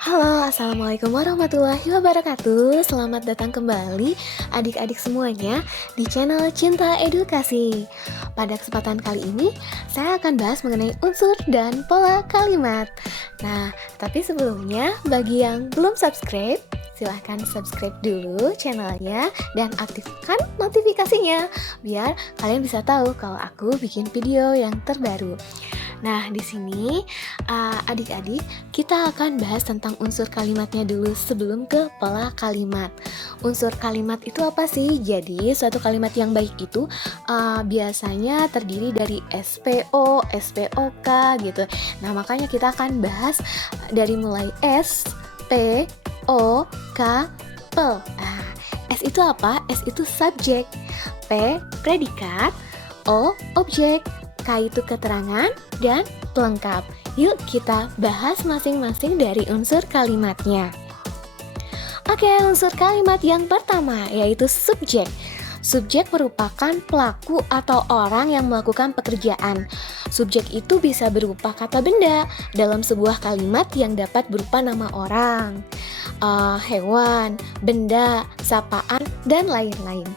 Halo, Assalamualaikum warahmatullahi wabarakatuh. Selamat datang kembali adik-adik semuanya di channel Cinta Edukasi. Pada kesempatan kali ini, saya akan bahas mengenai unsur dan pola kalimat. Nah, tapi sebelumnya, bagi yang belum subscribe, silahkan subscribe dulu channelnya dan aktifkan notifikasinya biar kalian bisa tahu kalau aku bikin video yang terbaru. Nah, di sini adik-adik kita akan bahas tentang unsur kalimatnya dulu sebelum ke pola kalimat. Unsur kalimat itu apa sih? Jadi, suatu kalimat yang baik itu biasanya terdiri dari SPO, SPOK gitu. Nah, makanya kita akan bahas dari mulai S, P, O, K, P. S itu apa? S itu subjek, P predikat, O objek, K itu keterangan, dan pelengkap. Yuk kita bahas masing-masing dari unsur kalimatnya. Oke, unsur kalimat yang pertama yaitu subjek. Subjek merupakan pelaku atau orang yang melakukan pekerjaan. Subjek itu bisa berupa kata benda dalam sebuah kalimat yang dapat berupa nama orang, hewan, benda, sapaan, dan lain-lain.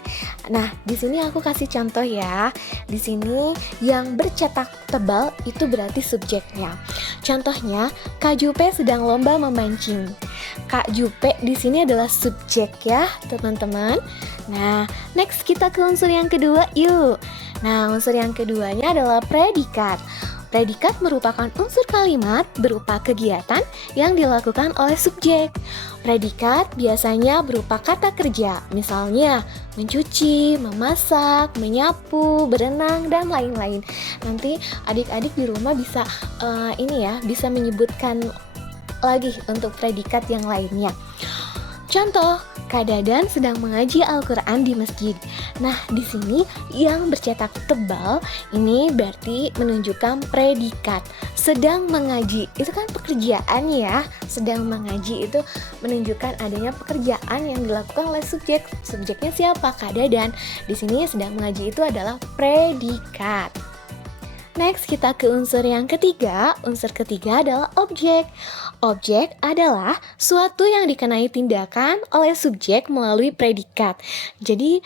Nah, di sini aku kasih contoh ya. Di sini yang bercetak tebal itu berarti subjeknya. Contohnya, Kak Jupe sedang lomba memancing. Kak Jupe di sini adalah subjek ya, teman-teman. Nah, next kita ke unsur yang kedua yuk. Nah, unsur yang keduanya adalah predikat. Predikat merupakan unsur kalimat berupa kegiatan yang dilakukan oleh subjek. Predikat biasanya berupa kata kerja, misalnya mencuci, memasak, menyapu, berenang, dan lain-lain. Nanti adik-adik di rumah bisa bisa menyebutkan lagi untuk predikat yang lainnya. Contoh, Kak Dadan sedang mengaji Al-Quran di masjid. Nah, di sini yang bercetak tebal ini berarti menunjukkan predikat. Sedang mengaji, itu kan pekerjaan ya. Sedang mengaji itu menunjukkan adanya pekerjaan yang dilakukan oleh subjek. Subjeknya siapa? Kak Dadan. Di sini sedang mengaji itu adalah predikat. Next, kita ke unsur yang ketiga. Unsur ketiga adalah objek. Objek adalah suatu yang dikenai tindakan oleh subjek melalui predikat. Jadi,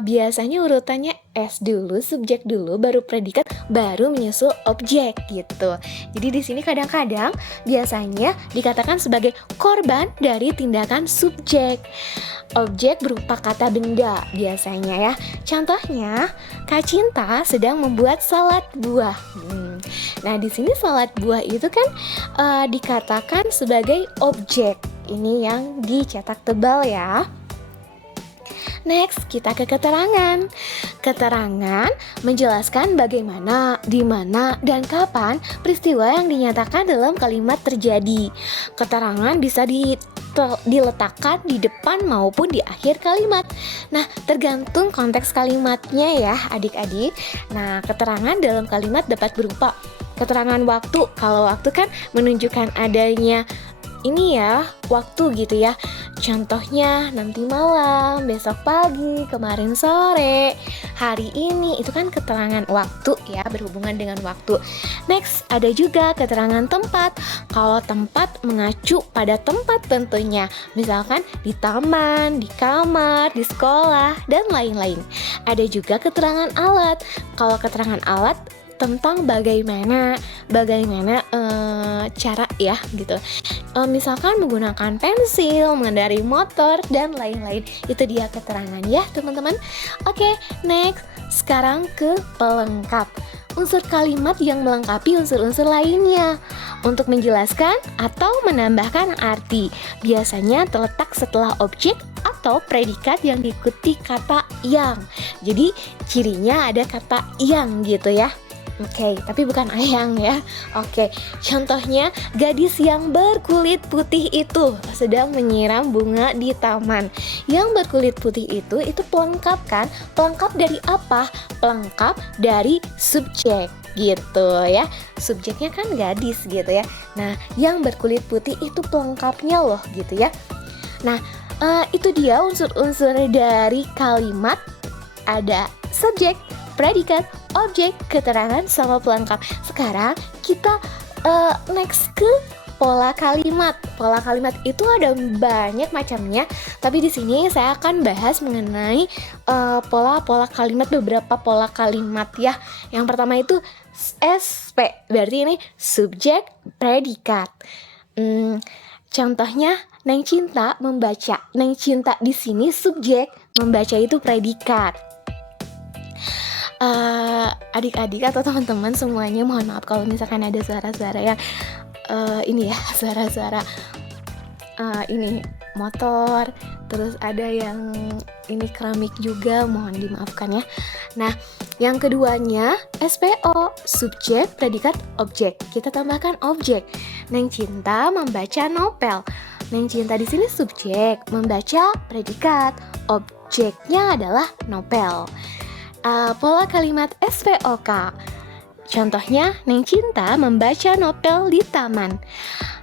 biasanya urutannya S dulu, subjek dulu, baru predikat, baru menyusul objek gitu. Jadi di sini kadang-kadang biasanya dikatakan sebagai korban dari tindakan subjek. Objek berupa kata benda biasanya ya. Contohnya, Kak Cinta sedang membuat salad buah. Nah, di sini salad buah itu kan dikatakan sebagai objek. Ini yang dicetak tebal ya. Next, kita ke keterangan. Keterangan menjelaskan bagaimana, di mana, dan kapan peristiwa yang dinyatakan dalam kalimat terjadi. Keterangan bisa diletakkan di depan maupun di akhir kalimat. Nah, tergantung konteks kalimatnya ya adik-adik. Nah, keterangan dalam kalimat dapat berupa keterangan waktu. Kalau waktu kan menunjukkan adanya ini ya, waktu gitu ya. Contohnya nanti malam, besok pagi, kemarin sore, hari ini, itu kan keterangan waktu ya, berhubungan dengan waktu. Next, ada juga keterangan tempat. Kalau tempat mengacu pada tempat tentunya, misalkan di taman, di kamar, di sekolah, dan lain-lain. Ada juga keterangan alat. Kalau keterangan alat tentang bagaimana cara ya gitu. Misalkan menggunakan pensil, mengendarai motor, dan lain-lain. Itu dia keterangan ya teman-teman. Oke, next. Sekarang ke pelengkap. Unsur kalimat yang melengkapi unsur-unsur lainnya untuk menjelaskan atau menambahkan arti. Biasanya terletak setelah objek atau predikat yang diikuti kata yang. Jadi cirinya ada kata yang gitu ya. Oke, tapi bukan ayang ya. Oke, contohnya gadis yang berkulit putih itu sedang menyiram bunga di taman. Yang berkulit putih itu pelengkap kan? Pelengkap dari apa? Pelengkap dari subjek gitu ya. Subjeknya kan gadis gitu ya. Nah, yang berkulit putih itu pelengkapnya loh gitu ya. Nah, itu dia unsur-unsur dari kalimat. Ada subjek, predikat, objek, keterangan, sama pelengkap. Sekarang kita next ke pola kalimat. Pola kalimat itu ada banyak macamnya, tapi di sini saya akan bahas mengenai pola-pola kalimat, beberapa pola kalimat ya. Yang pertama itu SP, berarti ini subjek predikat. Contohnya Neng Cinta membaca. Neng Cinta di sini subjek, membaca itu predikat. Adik-adik atau teman-teman semuanya, mohon maaf kalau misalkan ada suara-suara yang ini ya, suara-suara ini motor, terus ada yang ini keramik juga, mohon dimaafkan ya. Nah, yang keduanya SPO, subjek, predikat, objek. Kita tambahkan objek. Neng Cinta membaca novel. Neng Cinta di sini subjek, membaca predikat, objeknya adalah novel. Pola kalimat SPOK. Contohnya, Neng Cinta membaca novel di taman.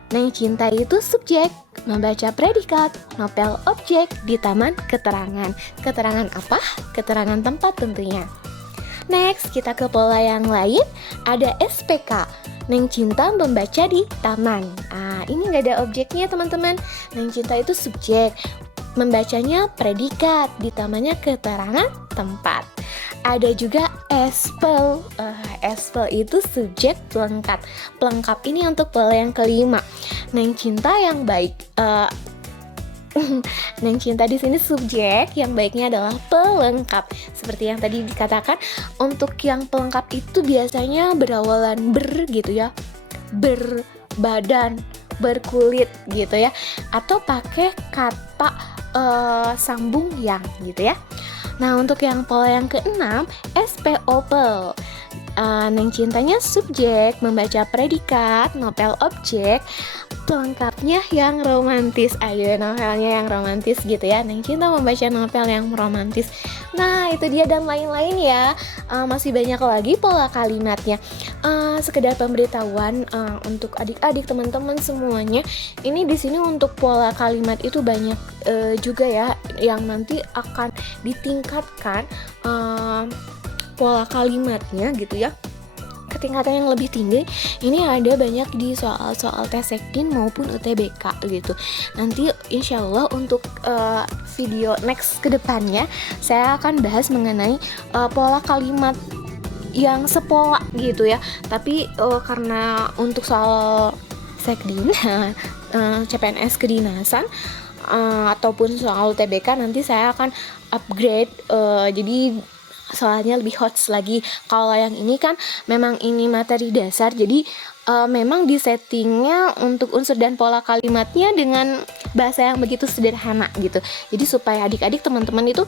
Neng Cinta itu subjek, membaca predikat, novel objek, di taman keterangan. Keterangan apa? Keterangan tempat tentunya. Next, kita ke pola yang lain. Ada SPK. Neng Cinta membaca di taman. Ini nggak ada objeknya teman-teman. Neng Cinta itu subjek, membacanya predikat, di tamannya keterangan tempat. Ada juga SPEL. SPEL itu subjek pelengkap. Pelengkap ini untuk pola yang kelima. Neng Cinta yang baik. Neng Cinta di sini subjek, yang baiknya adalah pelengkap. Seperti yang tadi dikatakan, untuk yang pelengkap itu biasanya berawalan ber gitu ya. Berbadan, berkulit gitu ya. Atau pakai kata sambung yang gitu ya. Nah, untuk yang pola yang keenam, SPOPL. Neng Cintanya subjek, membaca predikat, novel objek, pelengkapnya yang romantis. Ayo, novelnya yang romantis gitu ya. Neng Cinta membaca novel yang romantis. Nah, itu dia dan lain-lain ya. Masih banyak lagi pola kalimatnya. Sekedar pemberitahuan untuk adik-adik, teman-teman semuanya. Ini di sini untuk pola kalimat itu banyak juga ya, yang nanti akan ditingkatkan pola kalimatnya gitu ya, ke tingkatan yang lebih tinggi. Ini ada banyak di soal-soal TESEKDIN maupun UTBK gitu. Nanti insya Allah untuk video next kedepannya saya akan bahas mengenai pola kalimat yang sepola gitu ya. Tapi karena untuk soal sekdin CPNS kedinasan ataupun soal UTBK nanti saya akan upgrade, jadi soalnya lebih hot lagi. Kalau yang ini kan memang ini materi dasar, jadi memang disettingnya untuk unsur dan pola kalimatnya dengan bahasa yang begitu sederhana gitu. Jadi supaya adik-adik teman-teman itu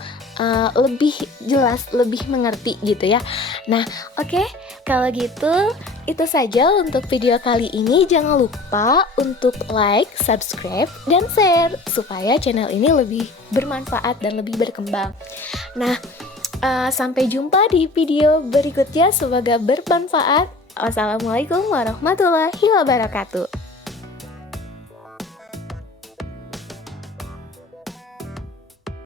lebih jelas, lebih mengerti gitu ya. Nah, oke, kalau gitu itu saja untuk video kali ini. Jangan lupa untuk like, subscribe, dan share supaya channel ini lebih bermanfaat dan lebih berkembang. Nah, sampai jumpa di video berikutnya. Semoga bermanfaat. Wassalamualaikum warahmatullahi wabarakatuh.